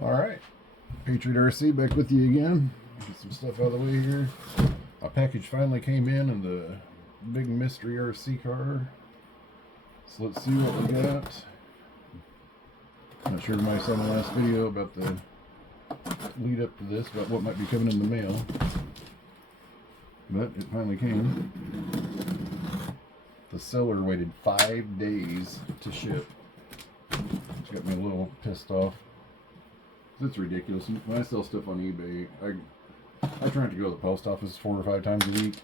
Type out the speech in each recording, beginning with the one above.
Alright, Patriot RC back with you again. Get some stuff out of the way here. My package finally came in the big mystery RC car. So let's see what we got. Not sure if you saw my last video about the lead up to this, about what might be coming in the mail. But it finally came. The seller waited 5 days to ship. Which got me a little pissed off. It's ridiculous. When I sell stuff on eBay, I try not to go to the post office 4 or 5 times a week.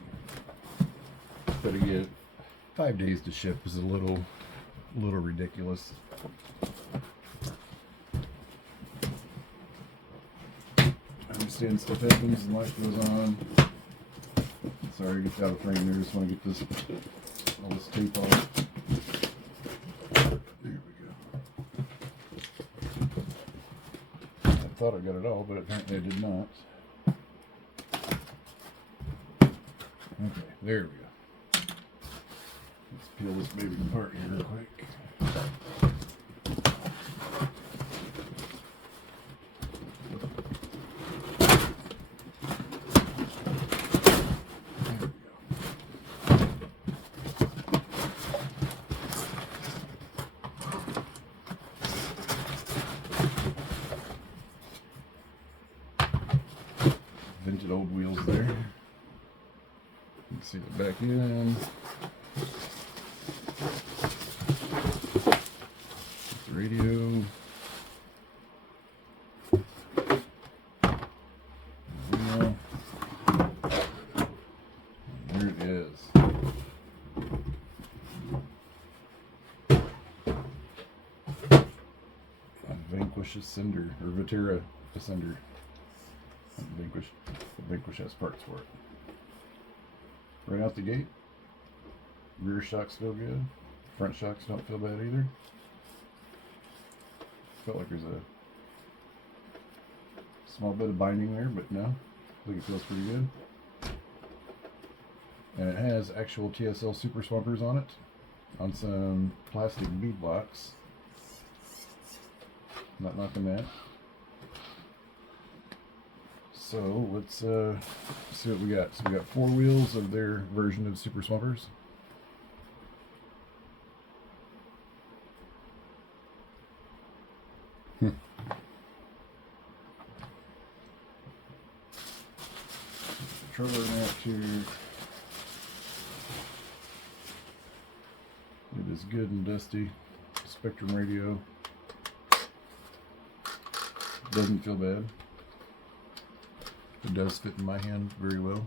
But to get 5 days to ship is a little ridiculous. I understand stuff happens and life goes on. Sorry, get out of frame there. Just want to get all this tape off. I thought I got it all, but apparently I did not. Okay, there we go. Let's peel this baby apart here real quick. There we go. Vented old wheels there. You can see the back end. The radio. Wheel. There it is. A Vanquish Ascender, or Vaterra Ascender. Vanquish has parts for it. Right out the gate, rear shocks feel good. Front shocks don't feel bad either. Felt like there's a small bit of binding there, but no, I think it feels pretty good. And it has actual TSL super swampers on it, on some plastic bead blocks. Not knocking that. So let's see what we got. So we got 4 wheels of their version of Super Swampers. Controller mat here. It is good and dusty. Spectrum radio. Doesn't feel bad. It does fit in my hand very well.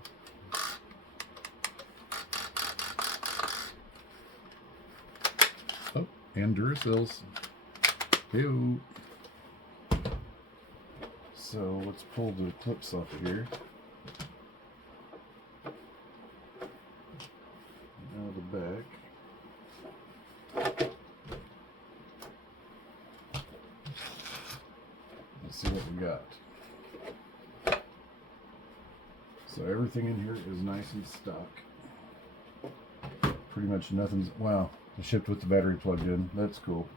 Oh, and Duracells. Hey-o. So let's pull the clips off of here. Out of the back. Let's see what we got. So everything in here is nice and stock. Pretty much nothing's, wow, it shipped with the battery plugged in. That's cool.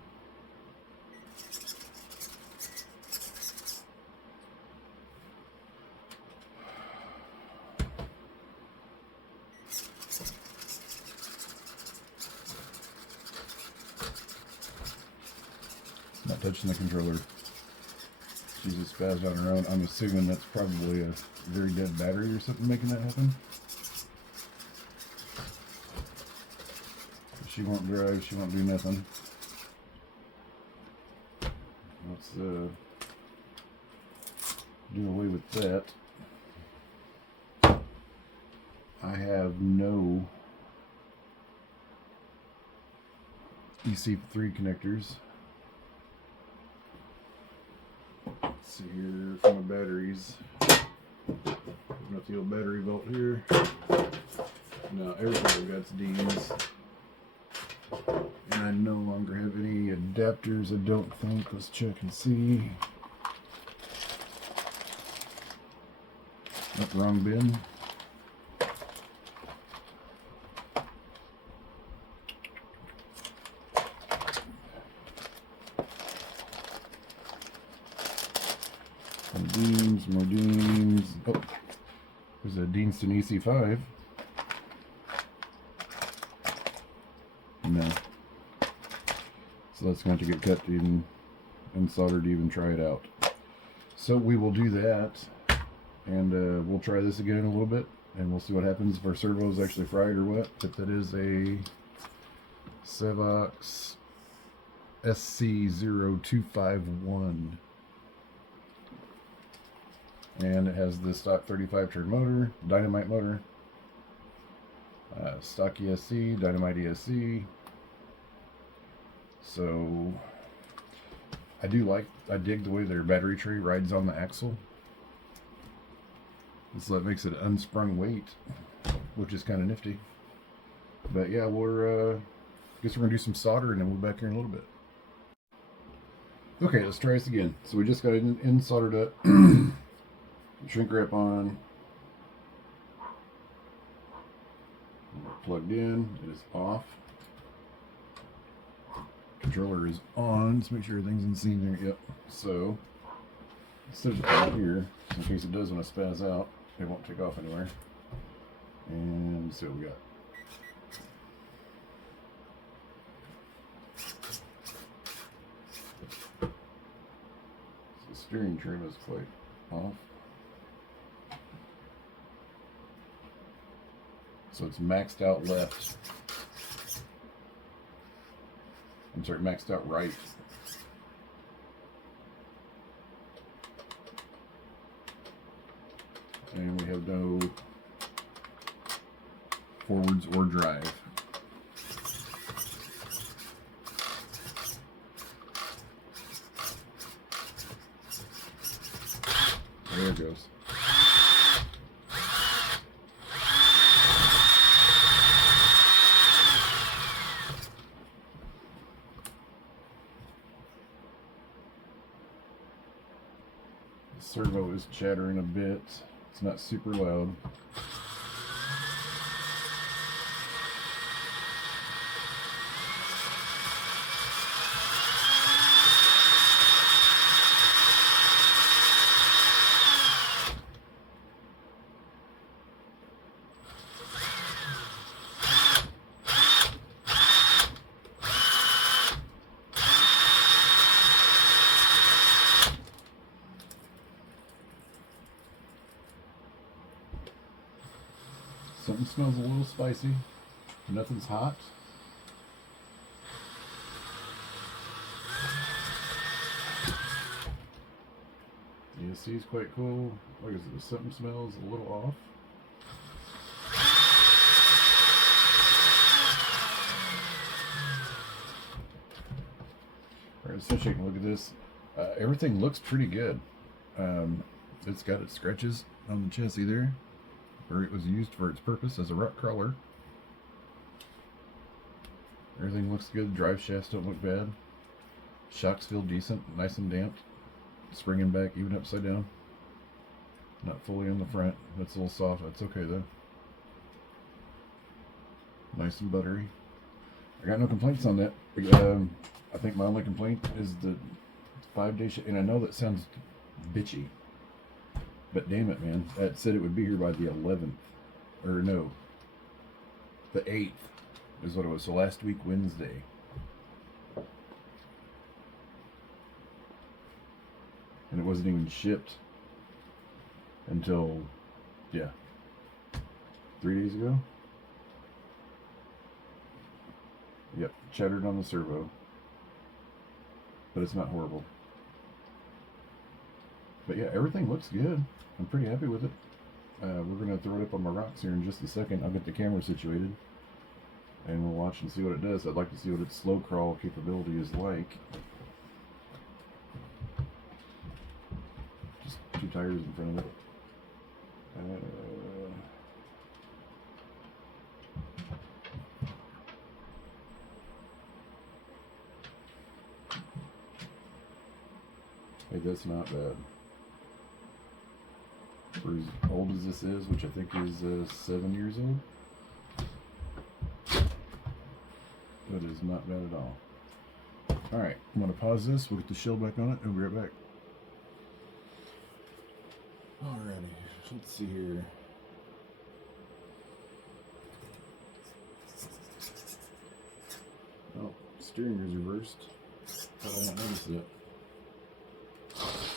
Not touching the controller. She just spazzed on her own. I'm assuming that's probably a very dead battery or something making that happen. She won't drive, she won't do nothing. Let's do away with that. I have no EC3 connectors. Let's see here for my batteries. Got the old battery vault here. No, everything I've got's D's. And I no longer have any adapters, I don't think. Let's check and see. Not the wrong bin. More Deans. Oh, there's a Deanston EC5. No. So that's going to get cut and soldered to even try it out. So we will do that, and we'll try this again in a little bit, and we'll see what happens if our servo is actually fried or what. But that is a Sevox SC0251. And it has the stock 35 turn motor, dynamite motor, stock ESC, dynamite ESC. So I dig the way their battery tray rides on the axle. So that makes it an unsprung weight, which is kind of nifty. But yeah, guess we're gonna do some solder and then we'll be back here in a little bit. Okay, let's try this again. So we just got it in soldered up. Shrink wrap on. Plugged in. It is off. Controller is on. Let's make sure everything's in scene there. Yep. So instead of just here, in case it does want to spaz out, it won't take off anywhere. And see what we got. So the steering trim is quite off. So it's maxed out left. I'm sorry, maxed out right. And we have no forwards or drive. There it goes. Servo is chattering a bit. It's not super loud. Something smells a little spicy. Nothing's hot. The ESC is quite cool. Like I said, something smells a little off. Alright, let's take a look at this. Everything looks pretty good. It's got its scratches on the chassis there, where it was used for its purpose as a rock crawler. Everything looks good. Drive shafts don't look bad. Shocks feel decent, nice and damped. Springing back even upside down. Not fully on the front. That's a little soft. That's okay though. Nice and buttery. I got no complaints on that. I think my only complaint is the 5-day and I know that sounds bitchy. But damn it, man. It said it would be here by the 11th. Or no. The 8th is what it was. So last week, Wednesday. And it wasn't even shipped until, yeah, 3 days ago. Yep, chattered on the servo. But it's not horrible. But yeah, everything looks good. I'm pretty happy with it. We're going to throw it up on my rocks here in just a second. I'll get the camera situated. And we'll watch and see what it does. I'd like to see what its slow crawl capability is like. Just 2 tires in front of it. Hey, that's not bad. For as old as this is, which I think is 7 years old, that is not bad at all. Alright, I'm going to pause this, we'll get the shell back on it, and we'll be right back. Alrighty, let's see here. Oh, steering is reversed. But I don't notice it.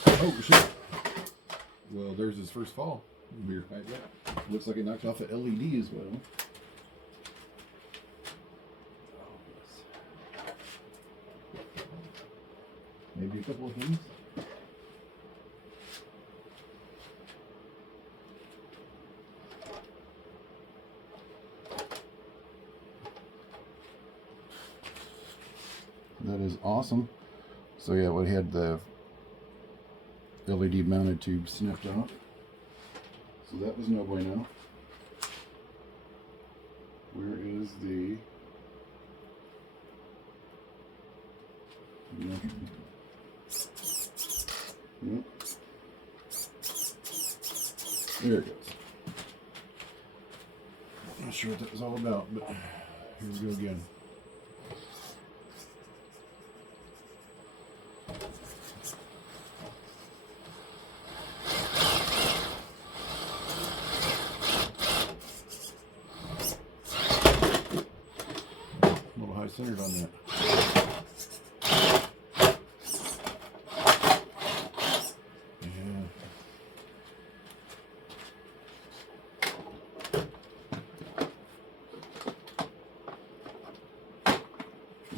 Oh shit! Well, there's his first fall. Weird. Yeah. Looks like it knocked off the LED as well. Maybe a couple of things. That is awesome. So yeah, we had the LED mounted tube snipped off. So that was no bueno. Where is the... Yep. There it goes. Not sure what that was all about, but here we go again. A little high centered on that.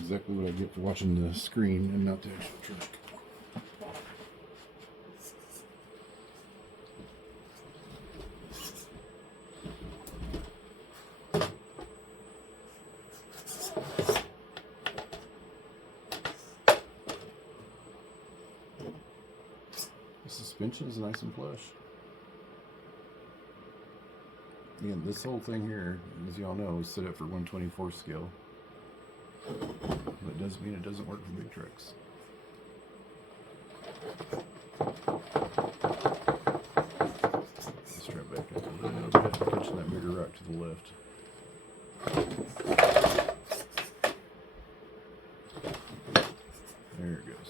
Exactly what I get for watching the screen and not the actual track. The suspension is nice and plush. Again, this whole thing here, as y'all know, is set up for 1/24 scale. That does mean it doesn't work for big trucks. Let's try back up a little bit, catching that bigger rock to the left. There it goes.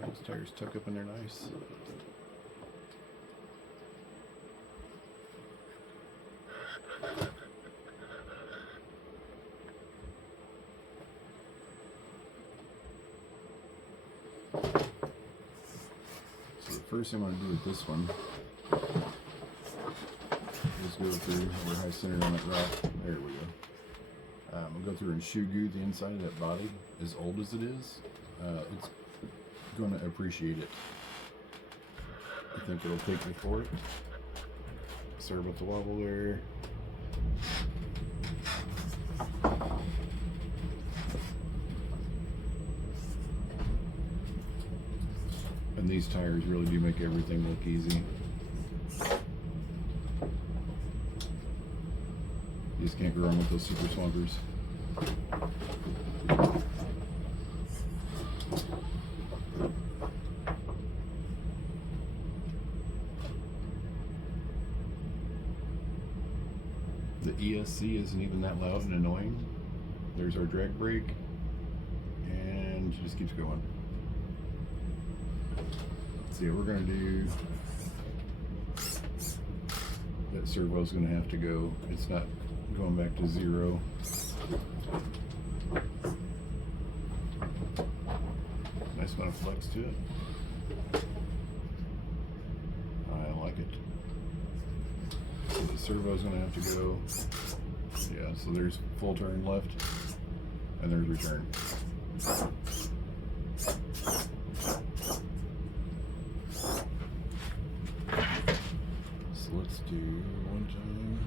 Those tires tuck up in there nice. First thing I want to do with this one is go through, we're high centered on that rock, there we go. We'll go through and shoe goo the inside of that body. As old as it is, it's going to appreciate it. I think it'll take me for it. Sorry about the wobble there. And these tires really do make everything look easy. You just can't go wrong with those super swampers. The ESC isn't even that loud and annoying. There's our drag brake, and it just keeps going. Yeah, we're going to do that. Servo's going to have to go. It's not going back to 0. Nice amount of flex to it. I like it. So the servo's going to have to go. Yeah, so there's full turn left and there's return. Let's do one time,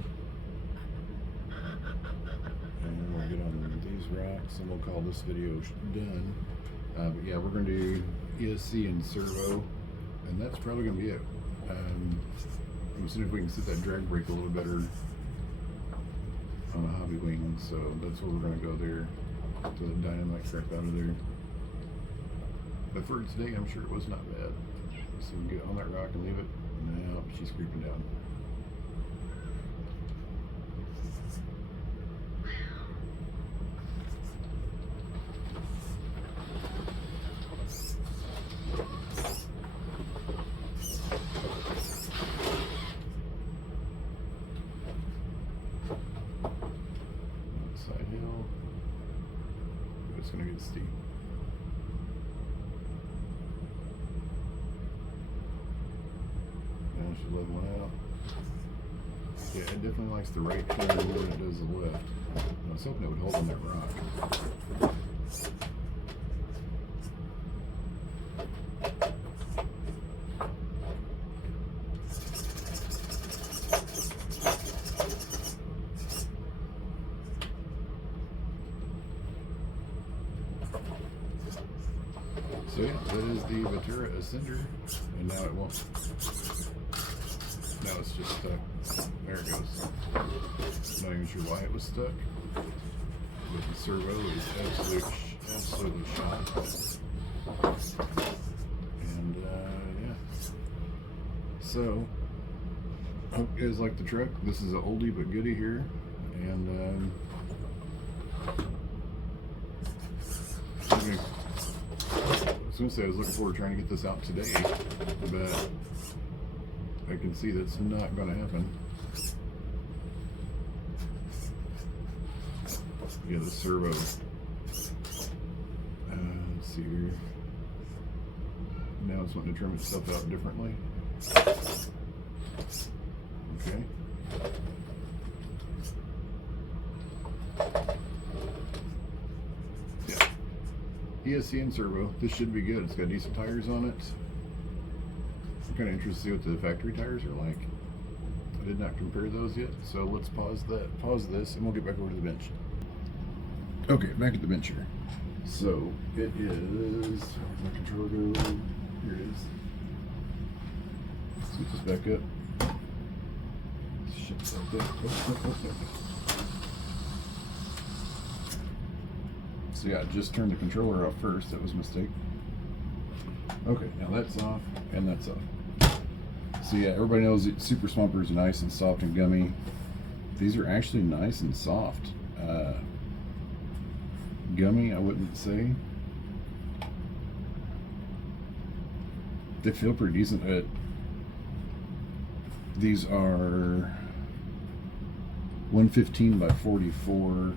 and we'll get on these rocks, and we'll call this video done. But yeah, we're going to do ESC and servo, and that's probably going to be it. We'll see if we can set that drag brake a little better on a hobby wing, so that's where we're going to go there, to the dynamite crap out of there. But for today, I'm sure it was not bad. So we'll get on that rock and leave it. Now she's creeping down. it's going to get steep. Now I should level it out. Yeah, it definitely likes the right turn more than it does the left. I was hoping it would hold on that rock. So yeah, that is the Vaterra Ascender, and now it won't. Now it's just stuck. There it goes. Not even sure why it was stuck, but the servo is absolutely shot. And yeah. So, hope you guys like the truck. This is an oldie but goodie here, and I was going to say I was looking forward to trying to get this out today, but I can see that's not going to happen. Yeah, the servo. Let's see here. Now it's wanting to trim itself out differently. Okay. ESCN servo. This should be good. It's got decent tires on it. I'm kind of interested to see what the factory tires are like. I did not compare those yet, so let's pause this, and we'll get back over to the bench. Okay, back at the bench here. So it is. Where's my controller go? Here it is. Let's get this back up. Shit's like that. So yeah, I just turned the controller off first. That was a mistake. Okay, now that's off and that's off. So yeah, everybody knows that Super Swampers are nice and soft and gummy. These are actually nice and soft. Gummy, I wouldn't say. They feel pretty decent. These are 115 by 44.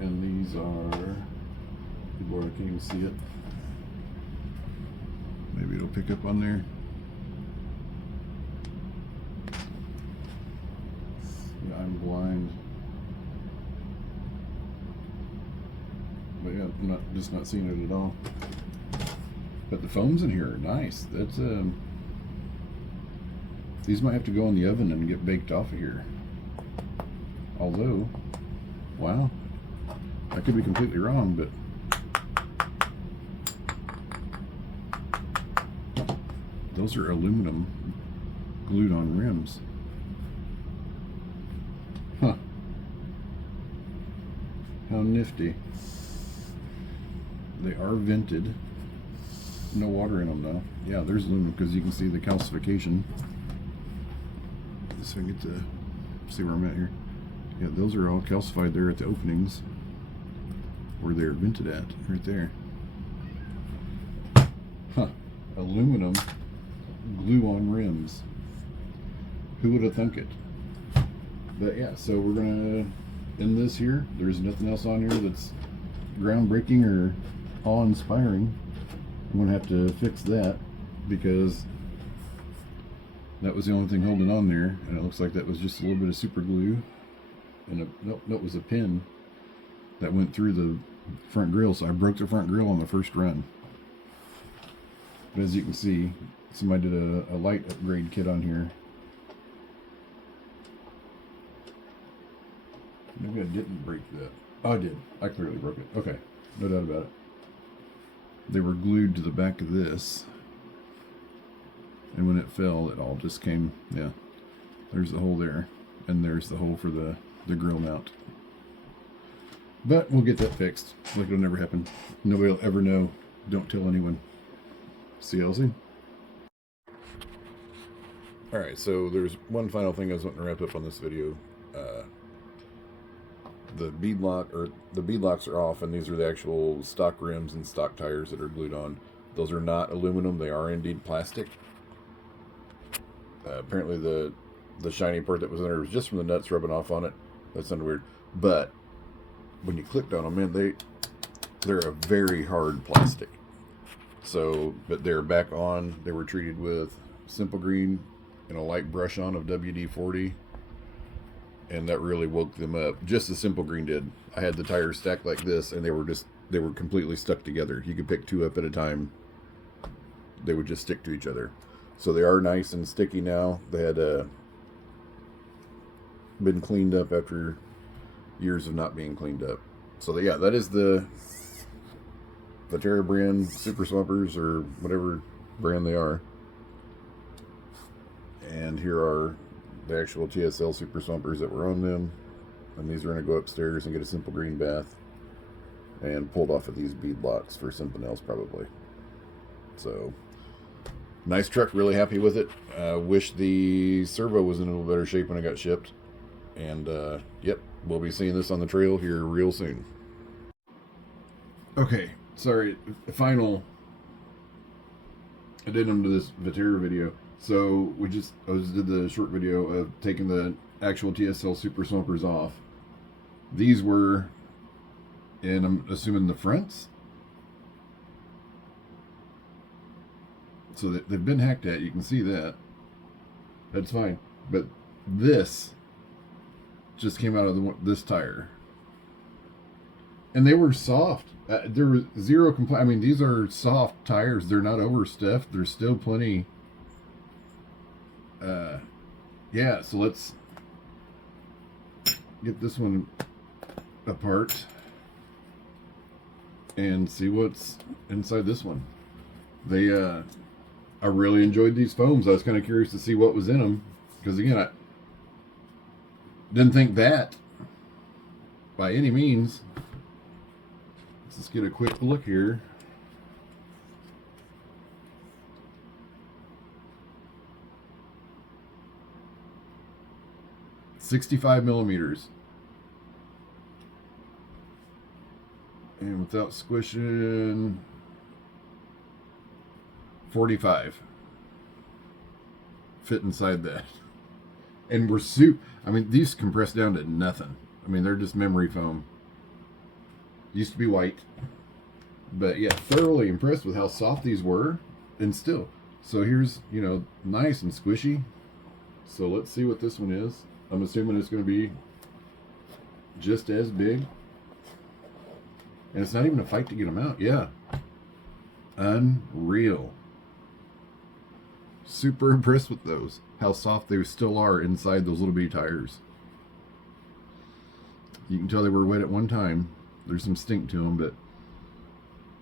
And these are, boy, I can't even see it. Maybe it'll pick up on there. Yeah, I'm blind. But yeah, I'm just not seeing it at all. But the foams in here are nice. That's these might have to go in the oven and get baked off of here. Although, wow. I could be completely wrong, but those are aluminum glued on rims. Huh. How nifty. They are vented. No water in them though. Yeah, there's aluminum because you can see the calcification. So I get to see where I'm at here. Yeah, those are all calcified there at the openings where they're vented at, right there. Huh. Aluminum glue on rims. Who would have thunk it? But yeah, so we're gonna end this here. There's nothing else on here that's groundbreaking or awe-inspiring. I'm gonna have to fix that because that was the only thing holding on there, and it looks like that was just a little bit of super glue and nope, it was a pin that went through the front grille, so I broke the front grille on the first run. But as you can see, somebody did a light upgrade kit on here. Maybe I didn't break that. Oh, I did. I clearly broke it. Okay, no doubt about it. They were glued to the back of this, and when it fell, it all just came, yeah. There's the hole there, and there's the hole for the grill mount. But we'll get that fixed. Like it'll never happen. Nobody will ever know. Don't tell anyone. CLC. Alright, so there's one final thing I was wanting to wrap up on this video. The bead locks are off, and these are the actual stock rims and stock tires that are glued on. Those are not aluminum. They are indeed plastic. Apparently the shiny part that was in there was just from the nuts rubbing off on it. That sounded weird. But when you clicked on them, man, they're a very hard plastic. So, but they're back on. They were treated with Simple Green and a light brush on of WD-40, and that really woke them up, just as Simple Green did. I had the tires stacked like this, and they were completely stuck together. You could pick two up at a time. They would just stick to each other. So they are nice and sticky now. They had been cleaned up after years of not being cleaned up. So yeah, that is the Vaterra brand Super Swampers, or whatever brand they are. And here are the actual TSL Super Swampers that were on them. And these are going to go upstairs and get a Simple Green bath and pulled off of these bead blocks for something else probably. So nice truck, really happy with it. Wish the servo was in a little better shape when it got shipped. And yep, we'll be seeing this on the trail here real soon. Okay, sorry, final addendum to this Vaterra video. So I just did the short video of taking the actual TSL Super Swampers off. These were in, I'm assuming, the fronts. So they've been hacked at, you can see that. That's fine. But this just came out of this tire. And they were soft. There was zero complaint. I mean, these are soft tires. They're not overstuffed. There's still plenty. Yeah, so let's get this one apart and see what's inside this one. I really enjoyed these foams. I was kind of curious to see what was in them, because again, I didn't think that by any means. Let's just get a quick look here. .65 millimeters. And without squishing, 45. Fit inside that. And we're I mean, these compress down to nothing. I mean, they're just memory foam. Used to be white. But yeah, thoroughly impressed with how soft these were. And still. So here's, nice and squishy. So let's see what this one is. I'm assuming it's going to be just as big. And it's not even a fight to get them out. Yeah. Unreal. Super impressed with those. How soft they still are inside those little bitty tires. You can tell they were wet at one time. There's some stink to them, but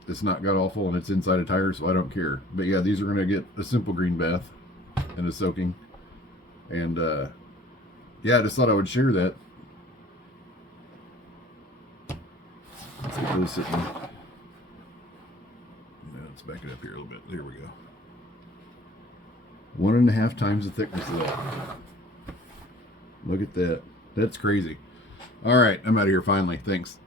it's not god awful, and it's inside a tire, so I don't care. But yeah, these are going to get a Simple Green bath and a soaking. And yeah, I just thought I would share that. Let's get those sitting. Let's back it up here a little bit. There we go. 1.5 times the thickness of that. Look at that. That's crazy. All right, I'm out of here finally. Thanks.